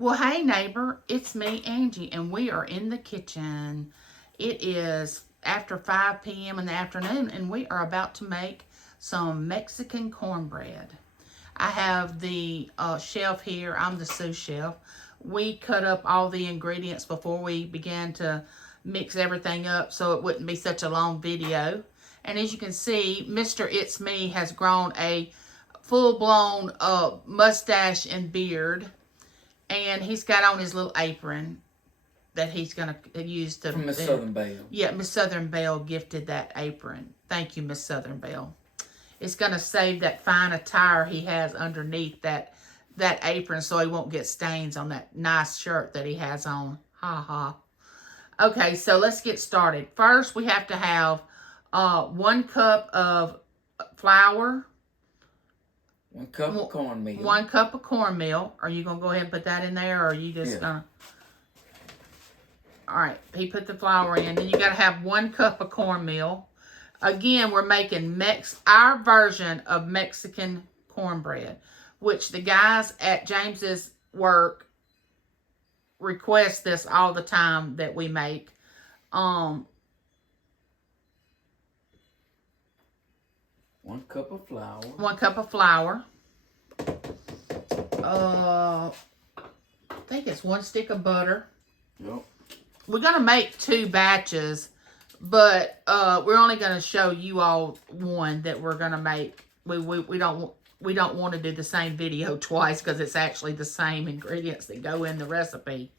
Well, hey neighbor, it's me, Angie, and we are in the kitchen. It is after 5 p.m. in the afternoon, and we are about to make some Mexican cornbread. I have the chef here. I'm the sous chef. We cut up all the ingredients before we began to mix everything up so it wouldn't be such a long video. And as you can see, Mr. It's Me has grown a full-blown mustache and beard. And he's got on his little apron that he's going to use to... From Miss Southern Belle. Yeah, Miss Southern Belle gifted that apron. Thank you, Miss Southern Belle. It's going to save that fine attire he has underneath that apron so he won't get stains on that nice shirt that he has on. Ha ha. Okay, so let's get started. First, we have to have 1 cup of flour. 1 cup of cornmeal. 1 cup of cornmeal. Are you going to go ahead and put that in there, or are you just going to... All right, he put the flour in. Then you got to have 1 cup of cornmeal. Again, we're making our version of Mexican cornbread, which the guys at James's work request this all the time that we make. 1 cup of flour. 1 cup of flour. I think it's 1 stick of butter. Yep. We're going to make 2 batches, but we're only going to show you all one that we're going to make. We don't want to do the same video twice because it's actually the same ingredients that go in the recipe.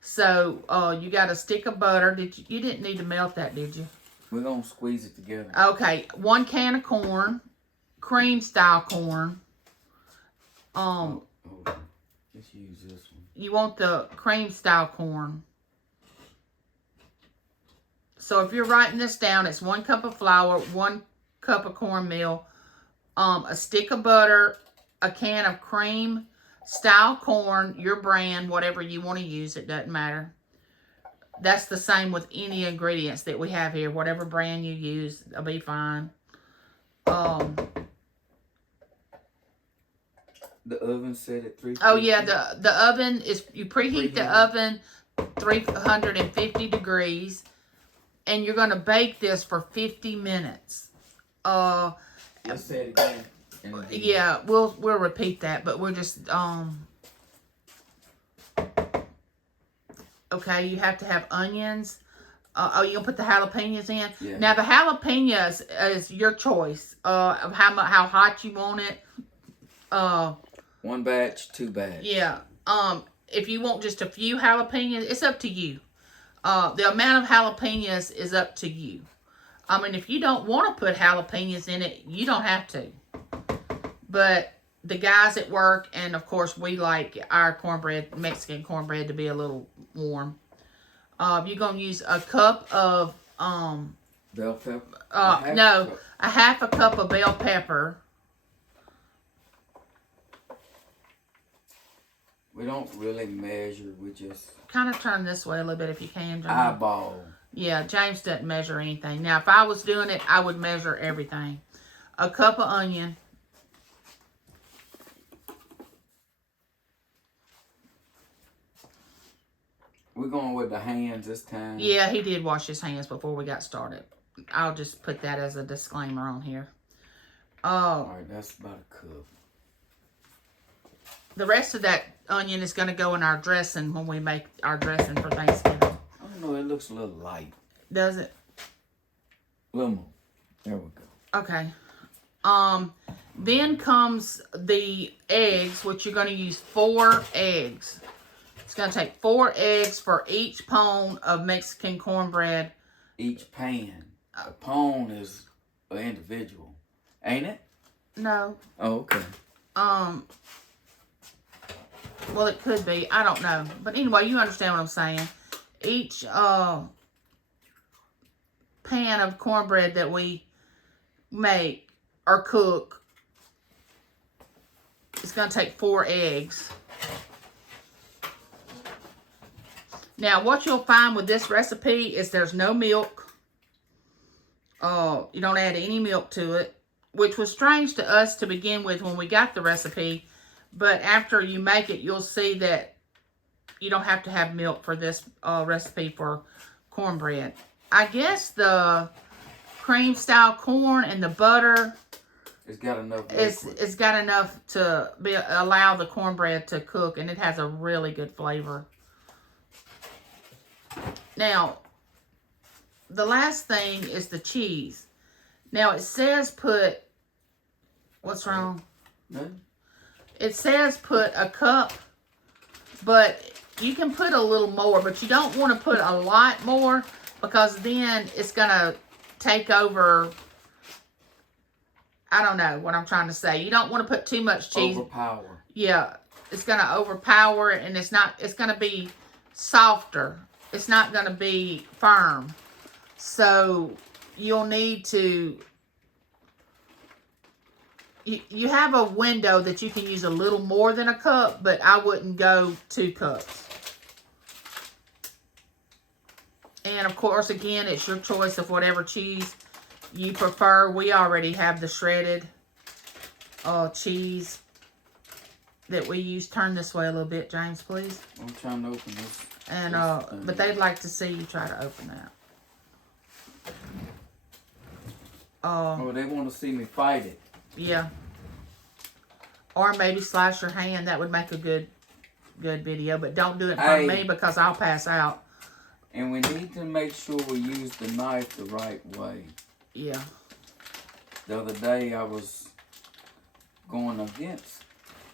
So you got a stick of butter. You didn't need to melt that, did you? We're going to squeeze it together. Okay, 1 can of corn, cream style corn. Just use this one. You want the cream style corn. So if you're writing this down, it's 1 cup of flour, 1 cup of cornmeal, a stick of butter, a can of cream style corn, your brand, whatever you want to use, it doesn't matter. That's the same with any ingredients that we have here. Whatever brand you use, it'll be fine. The oven set at 350. Oh yeah, the oven is, you preheat the oven 350 degrees, and you're going to bake this for 50 minutes. Let's say it again. Yeah, we'll repeat that, but we're just okay, you have to have onions. You gonna put the jalapeños in? Yeah. Now the jalapeños is your choice of how hot you want it. 1 batch, 2 batch. Yeah. If you want just a few jalapeños, it's up to you. The amount of jalapeños is up to you. I mean, if you don't want to put jalapeños in it, you don't have to. But the guys at work, and of course we like our cornbread, Mexican cornbread, to be a little warm. You're going to use a cup of... bell pepper? a half a cup of bell pepper. We don't really measure. We just... Kind of turn this way a little bit if you can. John. Eyeball. Yeah, James doesn't measure anything. Now, if I was doing it, I would measure everything. A cup of onion. We're going with the hands this time. Yeah, he did wash his hands before we got started. I'll just put that as a disclaimer on here. All right, that's about a cup. The rest of that onion is going to go in our dressing when we make our dressing for Thanksgiving. I don't know, it looks a little light. Does it? A little more. There we go. Okay. Then comes the eggs, which you're going to use 4 eggs. It's going to take 4 eggs for each pound of Mexican cornbread. Each pan. A pound is an individual. Ain't it? No. Oh, okay. Well, it could be. I don't know. But anyway, you understand what I'm saying. Each pan of cornbread that we make or cook is going to take 4 eggs. Now, what you'll find with this recipe is there's no milk. You don't add any milk to it, which was strange to us to begin with when we got the recipe. But after you make it, you'll see that you don't have to have milk for this recipe for cornbread. I guess the cream style corn and the butter, it's got enough it's got enough to allow the cornbread to cook, and it has a really good flavor. Now, the last thing is the cheese. Now, it says put, what's wrong? Nothing. It says put a cup, but you can put a little more, but you don't want to put a lot more because then it's going to take over. I don't know what I'm trying to say. You don't want to put too much cheese. Overpower. Yeah, it's going to overpower it, and it's going to be softer. It's not going to be firm. So you'll need to, you have a window that you can use a little more than a cup, but I wouldn't go 2 cups. And of course, again, it's your choice of whatever cheese you prefer. We already have the shredded cheese that we use. Turn this way a little bit, James, please. I'm trying to open this. And but they'd like to see you try to open that. Oh, they want to see me fight it. Yeah. Or maybe slice your hand. That would make a good video. But don't do it for me because I'll pass out. And we need to make sure we use the knife the right way. Yeah. The other day I was going against,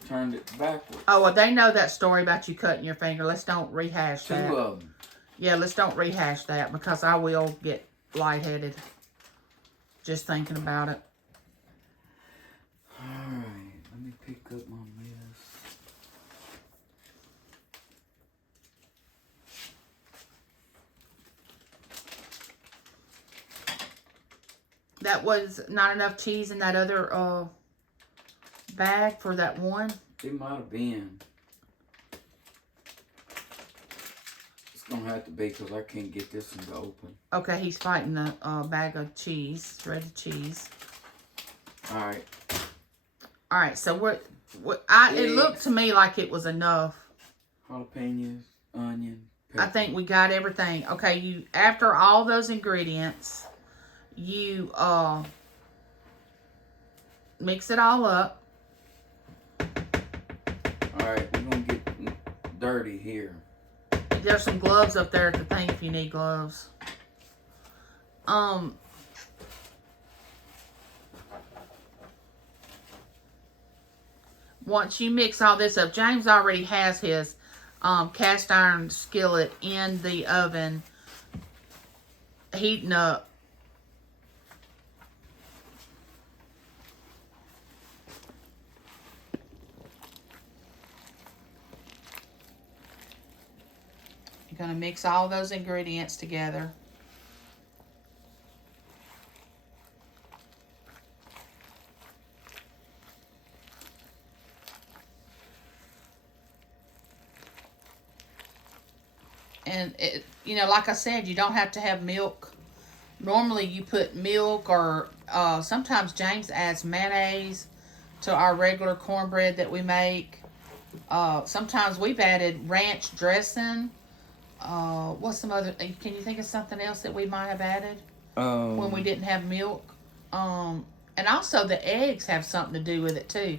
turned it backwards. Oh, well, they know that story about you cutting your finger. Let's don't rehash that. 2 of them. Yeah, let's don't rehash that because I will get lightheaded just thinking about it. Alright, let me pick up my mess. That was not enough cheese in that other bag for that one. It might have been. It's going to have to be because I can't get this one to open. Okay, he's fighting the bag of cheese, shredded cheese. Alright. Alright, so it looked to me like it was enough. Jalapeños, onion, pepper. I think we got everything. Okay, after all those ingredients, you mix it all up. Alright, we're going to get dirty here. There's some gloves up there at the thing if you need gloves. Once you mix all this up, James already has his cast iron skillet in the oven heating up. You're going to mix all those ingredients together. And, like I said, you don't have to have milk. Normally, you put milk or sometimes James adds mayonnaise to our regular cornbread that we make. Sometimes we've added ranch dressing. What's some other... Can you think of something else that we might have added when we didn't have milk? And also the eggs have something to do with it too.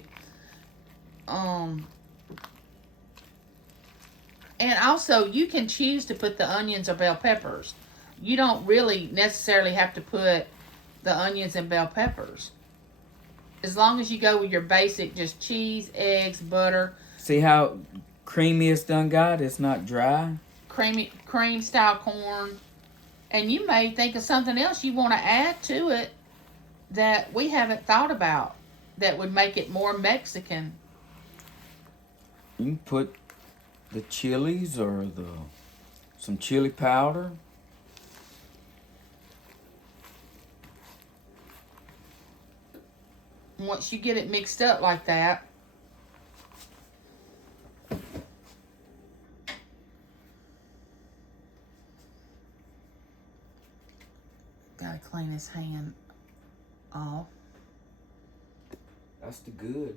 And also, you can choose to put the onions or bell peppers. You don't really necessarily have to put the onions and bell peppers. As long as you go with your basic, just cheese, eggs, butter. See how creamy it's done got? It's not dry. Cream style corn. And you may think of something else you want to add to it that we haven't thought about that would make it more Mexican. You can put the chilies or some chili powder. Once you get it mixed up like that, gotta clean his hand off. That's the good.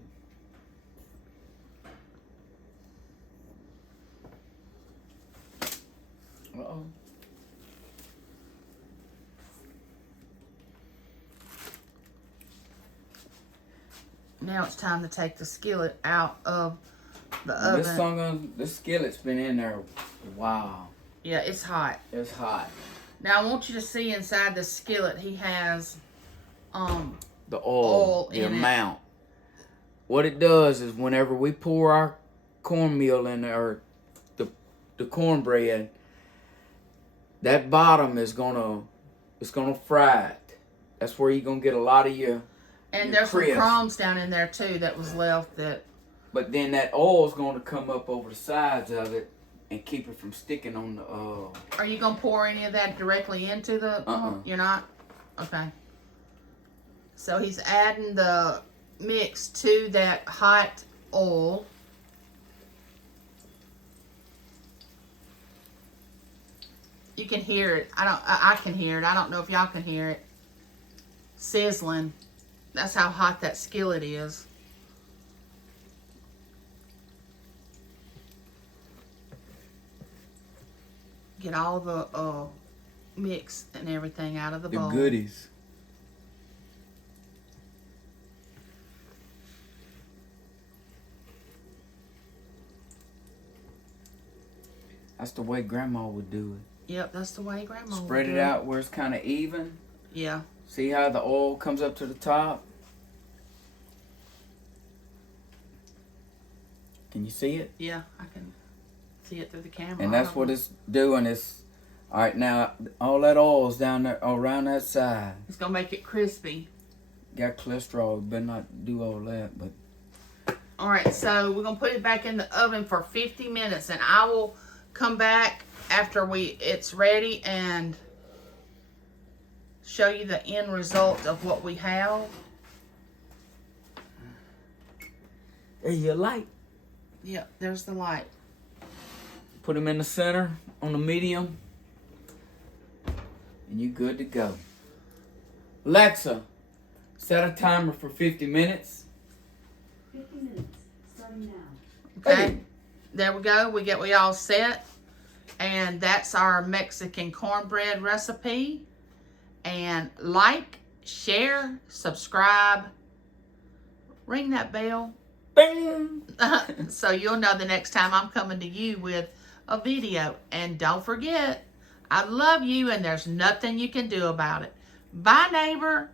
Uh-oh. Now it's time to take the skillet out of the This oven. this skillet's been in there a while. Yeah, it's hot. It's hot. Now I want you to see inside the skillet he has The oil the in it. amount. What it does is whenever we pour our cornmeal in there, or the cornbread, that bottom is gonna fry it. That's where you're gonna get a lot of your and your there's some crisp. crumbs down in there too that was left that. But then that oil's gonna come up over the sides of it and keep it from sticking on the Are you gonna pour any of that directly into the? You're not. Okay. So he's adding the mix to that hot oil. You can hear it. I can hear it. I don't know if y'all can hear it. Sizzling. That's how hot that skillet is. Get all the mix and everything out of the bowl. goodies. That's the way Grandma would do it. Yep, that's the way Grandma would Spread do it out where it's kind of even. Yeah. See how the oil comes up to the top? Can you see it? Yeah, I can see it through the camera. And that's what it's doing. It's all right now. All that oil's down there around that side. It's gonna make it crispy. Got cholesterol. Better not do all that. But All right, so we're gonna put it back in the oven for 50 minutes, and I will come back after it's ready and show you the end result of what we have. there's your light. Yep, there's the light. Put them in the center on the medium, and you're good to go. Alexa, set a timer for 50 minutes. 50 minutes, starting now. Okay, Hey. there we go. We all set, and that's our Mexican cornbread recipe. And like, share, subscribe, ring that bell. Bing! So you'll know the next time I'm coming to you with a video. And don't forget, I love you and there's nothing you can do about it. Bye, neighbor.